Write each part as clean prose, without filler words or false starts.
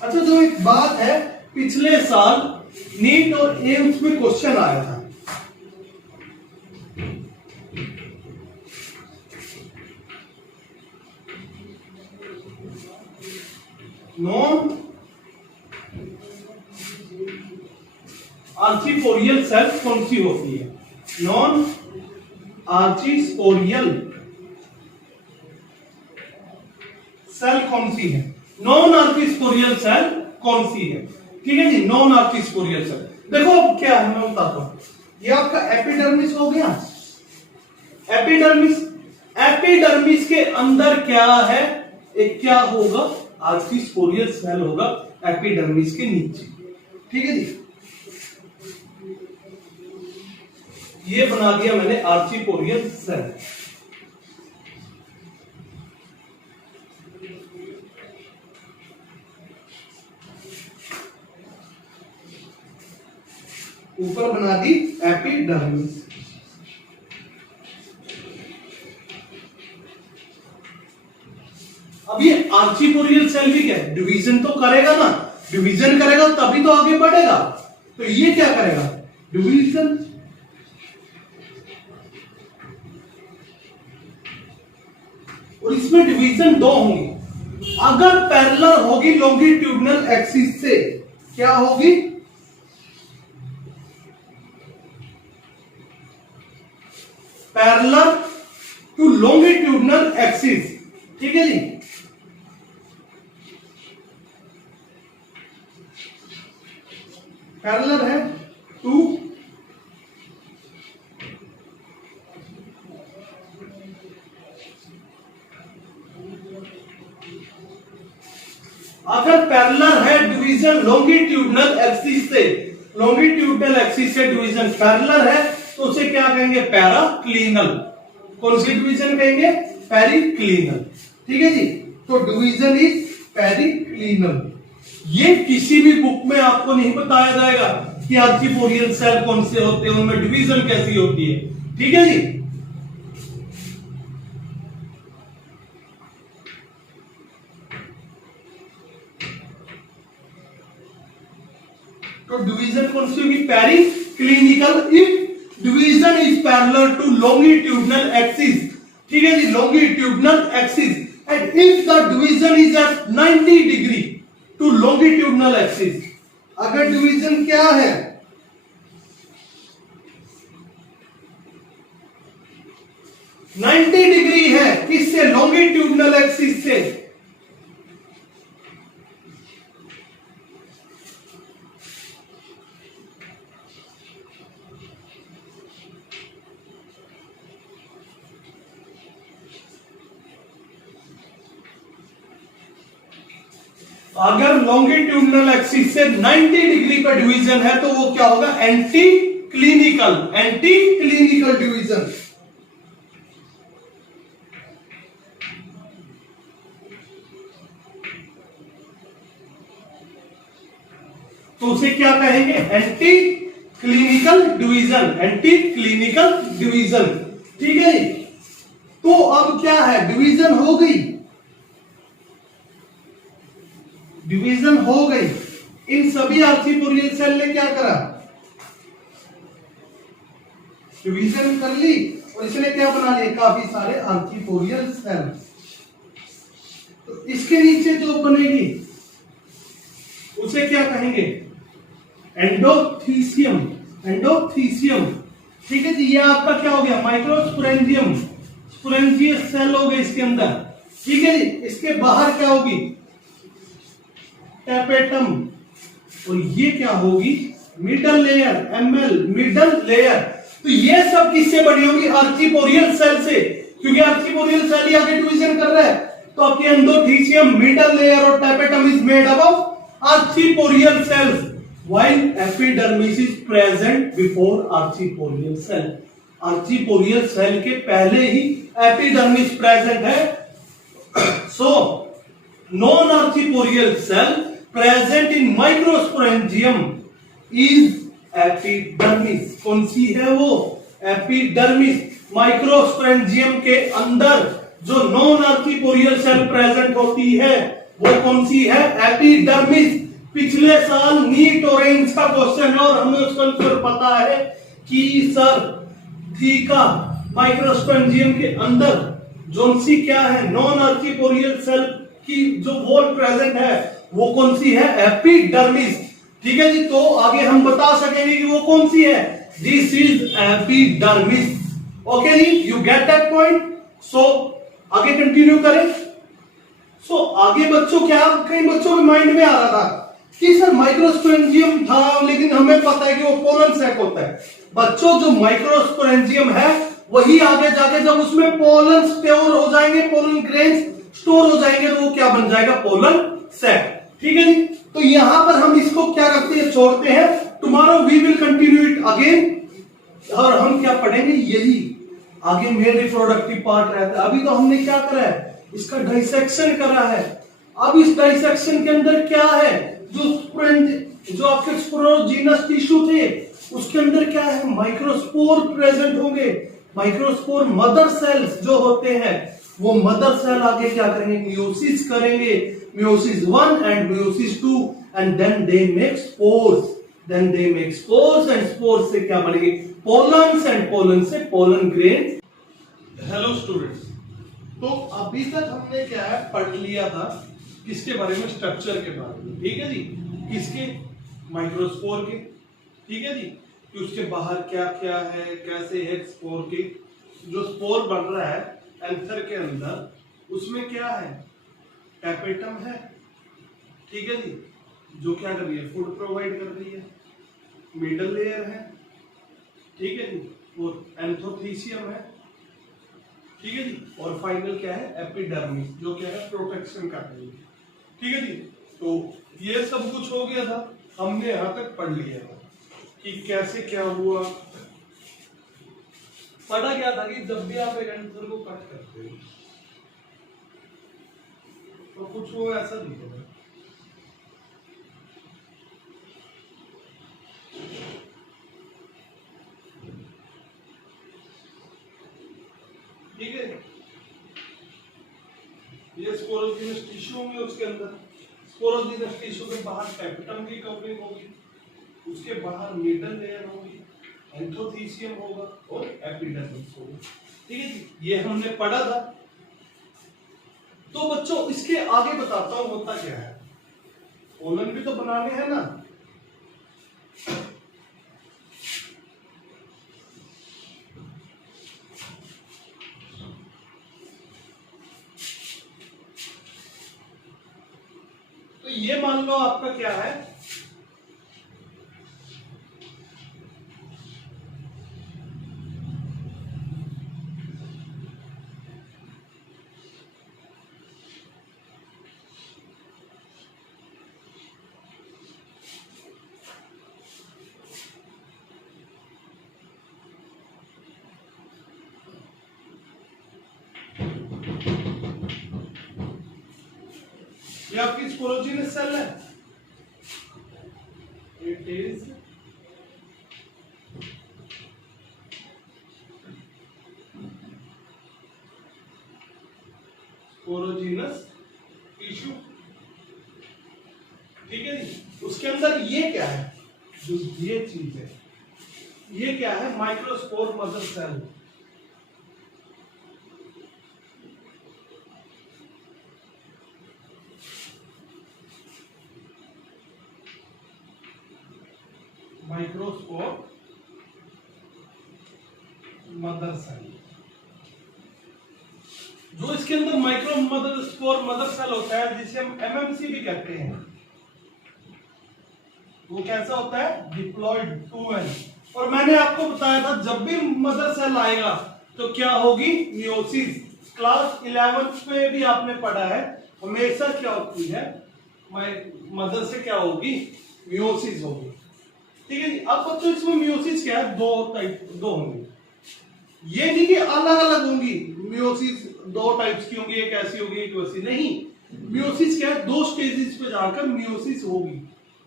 अच्छा, जो एक बात है, पिछले साल नीट और एम्स में क्वेश्चन आया था, नॉन आर्चिपोरियल सेल कौन सी होती है? नॉन आर्चिपोरियल सेल कौन सी है? नॉन आर्चिपोरियल सेल कौन सी है? ठीक है जी, नॉन आर्चिपोरियल सेल। देखो अब क्या है, मैं बताता हूं। ये आपका एपिडर्मिस हो गया। एपिडर्मिस, एपिडर्मिस के अंदर क्या है? एक क्या होगा? आर्चिपोरियल सेल होगा एपिडर्मिस के नीचे। ठीक है जी, ये बना दिया मैंने आर्चिपोरियल सेल। ऊपर बना दी एपिडर्मिस। अब ये आर्चिपोरियल सेल भी क्या है? डिवीजन तो करेगा ना, डिवीजन करेगा तभी तो आगे बढ़ेगा। तो ये क्या करेगा? डिवीजन। और इसमें डिवीजन दो होंगी। अगर पैरेलल होगी लॉन्गिट्यूडनल एक्सिस से, क्या होगी? Parallel to longitudinal axis. ठीक है जी, पैरेलल है टू अगर पैरेलल है डिवीजन लॉन्गिट्यूडनल एक्सिस से, लॉन्गिट्यूडनल एक्सिस से डिवीजन पैरेलल है तो उसे क्या कहेंगे? पैराक्लिनल। कौन सी डिवीजन कहेंगे? पेरिक्लिनल। ठीक है जी, तो डिवीजन इज पेरिक्लिनल। ये किसी भी बुक में आपको नहीं बताया जाएगा कि आर्चिपोरियल सेल कौन से होते हैं, उनमें डिवीजन कैसी होती है। ठीक है जी, तो डिवीजन कौन सी होगी? Periclinal if division is parallel to longitudinal axis. ठीक है जी, longitudinal axis and if the division is at 90 degree to longitudinal axis. अगर डिवीजन क्या है? 90 डिग्री है, किससे? लॉन्गिट्यूडनल एक्सिस से। अगर लॉन्गिट्यूडनल एक्सिस से 90 डिग्री पर डिवीजन है तो वो क्या होगा? Anti clinical, anti clinical division. तो उसे क्या कहेंगे? Anti clinical division, anti clinical division. ठीक है, तो अब क्या है? डिवीजन हो गई, डिवीजन हो गई। इन सभी आर्चिपोरियल सेल ने क्या करा? डिवीजन कर ली और इसने क्या बना लिया? काफी सारे आर्चिपोरियल सेल। तो इसके नीचे जो बनेगी उसे क्या कहेंगे? Endothecium, endothecium. ठीक है जी, ये आपका क्या हो गया? माइक्रोस्पोरेंजियम, स्पोरेंजियस सेल हो गए इसके अंदर। ठीक है जी, इसके बाहर क्या होगी? टैपेटम। और ये क्या होगी? Middle layer, ML, middle layer. तो ये सब किससे बनी होगी? आर्चिपोरियल सेल से, क्योंकि आर्चिपोरियल सेल ही आगे डिवीजन कर रहा है। तो आपके एंडोथीसियम, मिडल लेयर और tapetum is made up of archesporial cells, while epidermis is present before archesporial cell. Archesporial cell के पहले ही एपिडर्मिस प्रेजेंट है। So non archesporial cell present in microsporangium is epidermis. कौन सी है वो? एपिडर्मिस। माइक्रोस्पोरेंजियम के अंदर जो नॉन आर्चिपोरियल सेल प्रेजेंट होती है वो कौन सी है? एपिडर्मिस। पिछले साल नीट और एम्स का क्वेश्चन है और हमें उसका आंसर पता है कि सर थीका माइक्रोस्पोरेंजियम के अंदर जोन-सी क्या है? नॉन आर्चिपोरियल सेल की जो वॉल प्रेजेंट है वो कौन सी है? एपिडर्मिस। ठीक है जी, तो आगे हम बता सकेंगे कि वो कौन सी है। This is epidermis. ओके जी, you get that point. So आगे कंटिन्यू करें। सो आगे बच्चों क्या कई बच्चों के माइंड में आ रहा था कि सर माइक्रोस्पोरेंजियम था लेकिन हमें पता है कि वो पोलन सैक होता है। बच्चों जो माइक्रोस्पोरेंजियम है वही आगे जाके जब उसमें पोलन स्टोर हो जाएंगे, पोलन ग्रेन्स स्टोर हो जाएंगे तो वो क्या बन जाएगा? Pollen sac. ठीक है जी, तो यहां पर हम इसको क्या करते हैं? छोड़ते हैं। Tomorrow we will continue it again. और हम क्या पढ़ेंगे? यही आगे मेल रिप्रोडक्टिव पार्ट रहता है। अभी तो हमने क्या करा है? इसका डाइसेक्शन करा है। अब इस डाइसेक्शन के अंदर क्या है? जो आपके स्पोरोजीनस टिश्यू थे उसके अंदर क्या है? माइक्रोस्पोर प्रेजेंट होंगे। माइक्रोस्पोर मदर सेल्स जो होते हैं वो मदर सेल आगे क्या करेंगे? मियोसिस करेंगे। Meiosis 1 and meiosis 2 and then they make spores. Then they make spores and spores से क्या बनेंगे? पोलन्स एंड पोलन से पोलन ग्रेन। हेलो स्टूडेंट्स, तो अभी तक हमने क्या है पढ़ लिया था किसके बारे में? स्ट्रक्चर के बारे में। ठीक है जी, किसके? माइक्रोस्पोर के। ठीक है जी, कि उसके बाहर क्या क्या है, कैसे है स्पोर के। जो स्पोर बन रहा है एंथर के अंदर उसमें क्या है? टैपेटम है। ठीक है जी, जो क्या कर रही है? फूड प्रोवाइड कर रही है। मिडल लेयर है। ठीक है जी, और एंथोथीसियम है। ठीक है जी, और फाइनल क्या है? एपिडर्मिस, जो क्या है? प्रोटेक्शन कर रही है। ठीक है जी, तो ये सब कुछ हो गया था, हमने यहां तक पढ़ लिया था कि कैसे क्या हुआ। पढ़ा क्या था कि जब भी आप एक आंसर को कट करते हो तो कुछ वो ऐसा दिखेगा। ठीक है, ये स्पोरोजीनस टिश्यू होंगे, उसके अंदर स्पोरोजीनस टिश्यू के बाहर टैपेटम की कवरिंग होगी, उसके बाहर मिडल लेयर होगी, एंथोथीसियम होगा और एपिडर्मिस होगा। ठीक है जी, ये हमने पढ़ा था। तो बच्चों इसके आगे बताता हूं होता क्या है। पोलन भी तो बनाने हैं ना। तो ये मान लो आपका क्या है? ये आपकी स्पोरोजीनस सेल है। It is sporogenous tissue. ठीक है जी, उसके अंदर ये क्या है? जो ये चीज है ये क्या है? Microspore mother cell. Microspore mother cell, जो इसके अंदर micro mother spore mother cell होता है जिसे हम एमएमसी भी कहते हैं। वो कैसा होता है? Diploid 2n। और मैंने आपको बताया था जब भी मदर सेल आएगा तो क्या होगी? मियोसिस। क्लास 11 में भी आपने पढ़ा है हमेशा क्या होती है? मदर से क्या होगी? मियोसिस होगी। ठीक है जी, अब बच्चों इसमें मियोसिस क्या है? दो होंगी। ये नहीं कि अलग अलग होंगी। मियोसिस दो टाइप्स की होंगी, एक ऐसी होगी एक वैसी नहीं। मियोसिस क्या है? दो स्टेजेस पे जाकर मियोसिस होगी।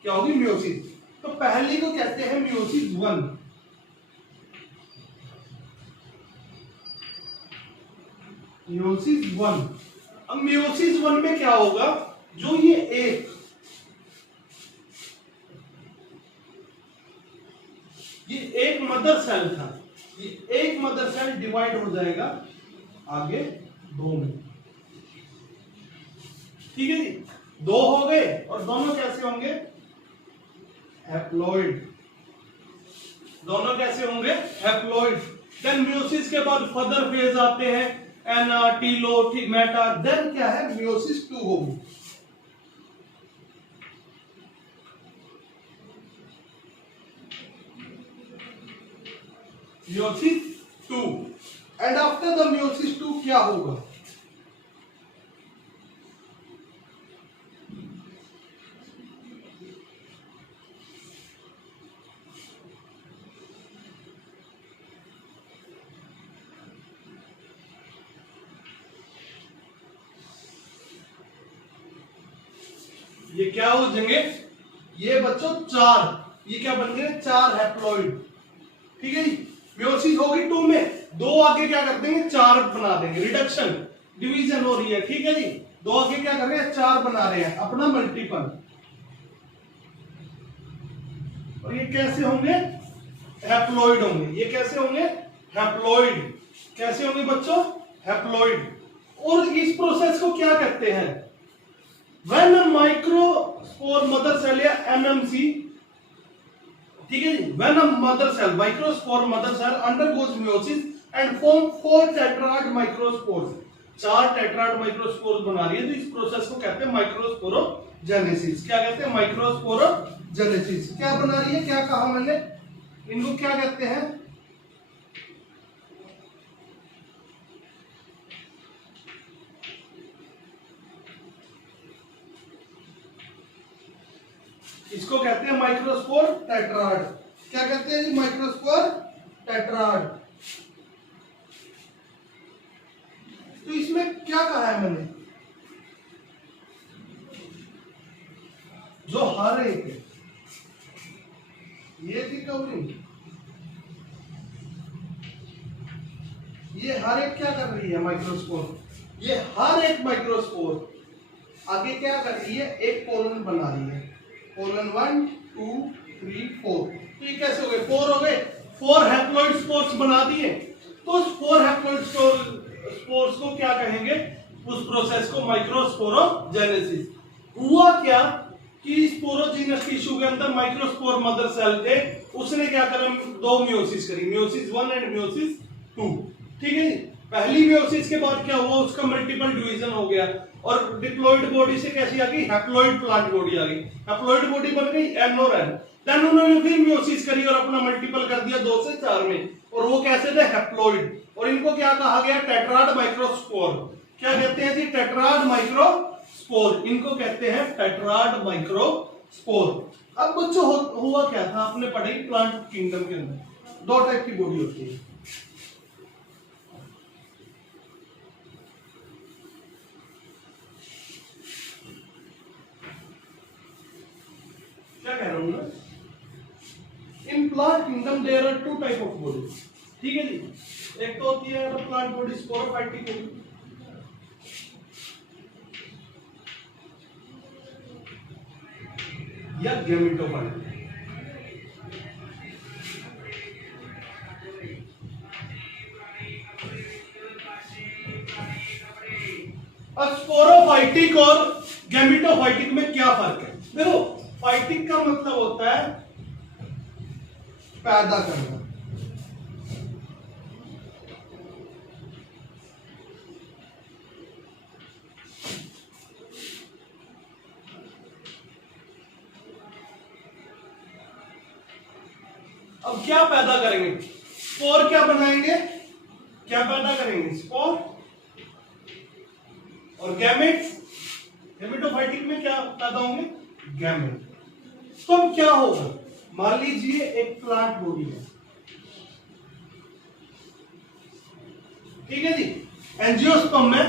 क्या होगी? मियोसिस। तो पहली को कहते हैं मियोसिस 1। मियोसिस 1। अब मियोसिस 1 में क्या होगा? जो ये एक मदर सेल था, ये एक मदर सेल डिवाइड हो जाएगा आगे दो में। ठीक है जी, दो हो गए और दोनों कैसे होंगे? हैप्लॉइड। दोनों कैसे होंगे? हैप्लॉइड। देन मियोसिस के बाद फर्दर फेज आते हैं एना, टीलो, मेटा। देन क्या है? मियोसिस 2 होगी। Meiosis 2 and after the meiosis 2 क्या होगा? ये क्या हो जाएंगे? ये बच्चों 4, ये क्या बन गए? 4 हैप्लॉइड। ठीक है जी, मियोसिस होगी 2 में, 2 आगे क्या कर देंगे? 4 बना देंगे। रिडक्शन, डिवीजन हो रही है। ठीक है जी, 2 आगे क्या कर रहे हैं? 4 बना रहे हैं अपना मल्टीपल। और ये कैसे होंगे? हैप्लॉइड होंगे। ये कैसे होंगे? हैप्लॉइड। कैसे होंगे बच्चों? हैप्लॉइड। और इस प्रोसेस को क्या कहते हैं? When a microspore mother cell या एमएमसी, ठीक है जी, when a mother cell, microspore mother cell undergoes meiosis and form 4 tetrad microspores, 4 tetrad microspores बना रही है, तो इस प्रोसेस को कहते हैं माइक्रोस्पोरोजेनेसिस। क्या कहते हैं? माइक्रोस्पोरोजेनेसिस। क्या बना रही है? क्या कहा मैंने? इनको क्या कहते हैं? इसको कहते हैं माइक्रोस्पोर टेट्राड। क्या कहते हैं जी? Microspore tetrad. तो इसमें क्या कहा है मैंने? जो हर एक है, ये थी कवरिंग, ये हर एक क्या कर रही है? माइक्रोस्पोर। ये हर एक माइक्रोस्पोर आगे क्या कर रही है? एक कॉलोन बना रही है। कॉलोन 1 2 3 4। तो ये कैसे हो गए? 4 हो गए। 4 हैप्लॉइड स्पोर्स बना दिए। तो उस 4 हैप्लॉइड स्पोर्स को क्या कहेंगे? उस प्रोसेस को माइक्रोस्पोरोजेनेसिस। हुआ क्या कि स्पोरोजीनस टिश्यू के अंदर माइक्रोस्पोर मदर सेल थे, उसने क्या करा? 2 मियोसिस करी, मियोसिस 1 एंड मियोसिस 2। ठीक है जी, पहली मियोसिस के बाद क्या हुआ? उसका मल्टीपल डिवीजन हो गया और डिप्लॉइड बॉडी से कैसी आ गई? हैप्लॉइड प्लांट बॉडी आ गई। हैप्लॉइड बॉडी बन गई एन और एन। देन उन्होंने फिर मियोसिस करी और अपना मल्टीपल कर दिया 2 से 4 में, और वो कैसे थे? हैप्लॉइड। और इनको क्या कहा गया? Tetrad microspore. क्या कहते हैं जी? Tetrad microspore. इनको कहते हैं टेट्राड माइक्रोस्पोर। अब बच्चों हुआ क्या था? आपने पढ़ी प्लांट किंगडम के अंदर 2 टाइप की बॉडी होती है। क्या कह रहा हूं मैं? In plant kingdom there are 2 type of body. ठीक है जी, एक तो होती है प्लांट बॉडी स्पोरोफाइटिक बॉडी, या गैमेटोफाइटिक। अब स्पोरोफाइटिक और गैमेटोफाइटिक में क्या फर्क है? देखो, फाइटिक का मतलब होता है पैदा करना, अब क्या पैदा करेंगे? स्पोर क्या बनाएंगे? क्या पैदा करेंगे? स्पोर। और गैमेट्स, गैमेटोफाइटिक में क्या पैदा होंगे? गैमेट। तो अब क्या होगा? मान लीजिए एक प्लांट बॉडी है, ठीक है जी, एंजियोस्पर्म में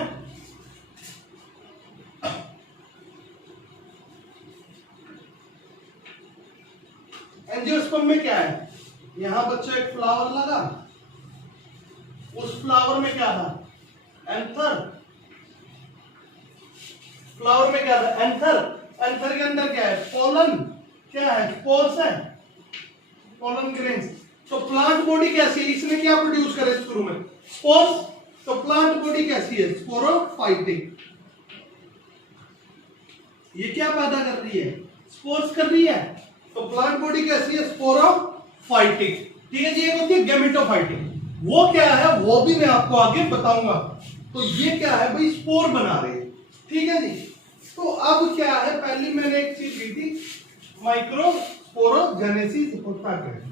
एंजियोस्पर्म में क्या है? यहां बच्चों एक फ्लावर लगा, उस फ्लावर में क्या था? एंथर। फ्लावर में क्या है? एंथर। एंथर के अंदर क्या है? पोलन। क्या है? स्पोर्स है, पोलन ग्रेन्स। तो प्लांट बॉडी कैसी है? इसने क्या प्रोड्यूस करे शुरू में? स्पोर्स। तो प्लांट बॉडी कैसी है? स्पोरोफाइटिक। ये क्या पैदा कर रही है? स्पोर्स कर रही है। तो प्लांट बॉडी कैसी है? स्पोरोफाइटिक। ठीक है जी। एक होती है गैमेटोफाइटिक, वो क्या है वो भी मैं आपको आगे बताऊंगा। तो ये क्या है भाई? स्पोर बना रहे हैं। ठीक है जी। तो अब क्या है, पहले मैंने एक चीज ली थी, माइक्रोस्पोरोजेनेसिस होता क्या है?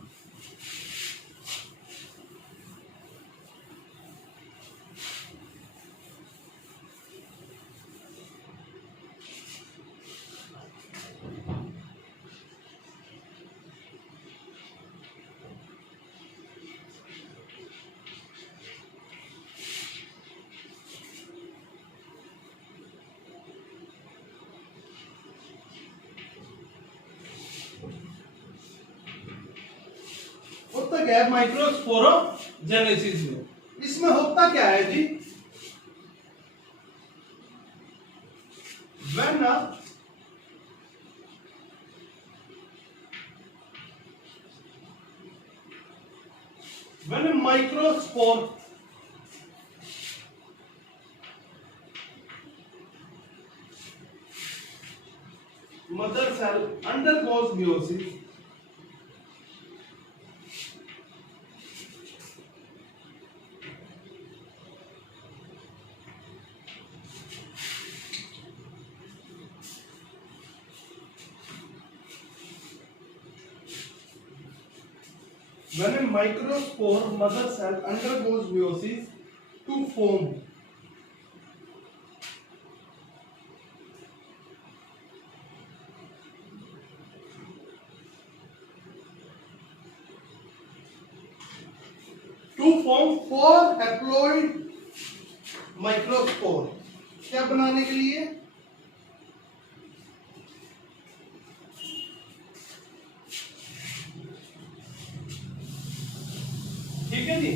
होता क्या है माइक्रोस्पोरोजेनेसिस में? इसमें होता क्या है जी? when a microspore mother cell undergoes meiosis, when a microspore mother cell undergoes meiosis to form four haploid microspore। क्या बनाने के लिए? ठीक है जी।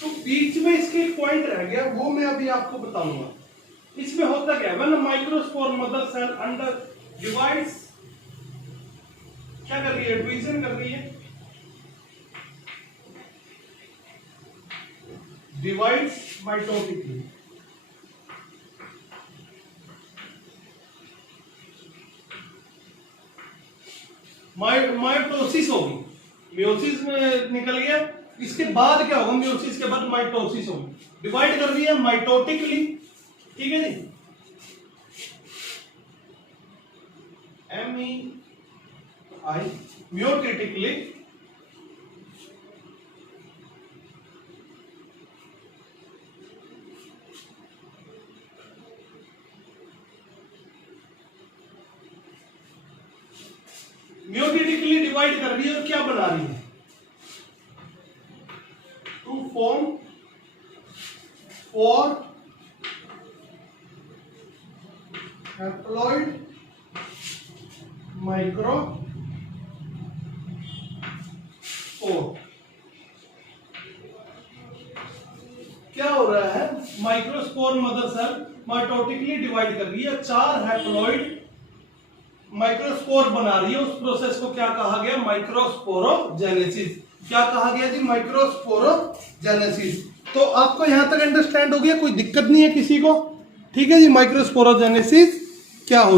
तो बीच में इसके एक पॉइंट रह गया, वो मैं अभी आपको बताऊंगा। इसमें होता क्या है? When microspore mother cell under divides, क्या कर रही है? डिवीजन कर रही है, डिवाइड्स माइटोटिकली। माइटोसिस होगी, मियोसिस में निकल गया। इसके बाद क्या होगा? मियोसिस के बाद माइटोसिस होगी। डिवाइड कर रही है माइटोटिकली। ठीक है जी। MEI म्योटिटिकली। म्योटिटिकली डिवाइड कर रही है और क्या बना रही है? To form 4 haploid microspore। क्या हो रहा है? Microspore mother cell mitotically divide कर रही है, 4 हैप्लॉइड माइक्रोस्पोर बना रही है। उस प्रोसेस को क्या कहा गया? माइक्रोस्पोरोजेनेसिस। क्या कहा गया जी? माइक्रोस्पोरोजेनेसिस। तो आपको यहां तक अंडरस्टैंड हो गया? कोई दिक्कत नहीं है किसी को? ठीक है जी। माइक्रोस्पोरोजेनेसिस क्या होता है?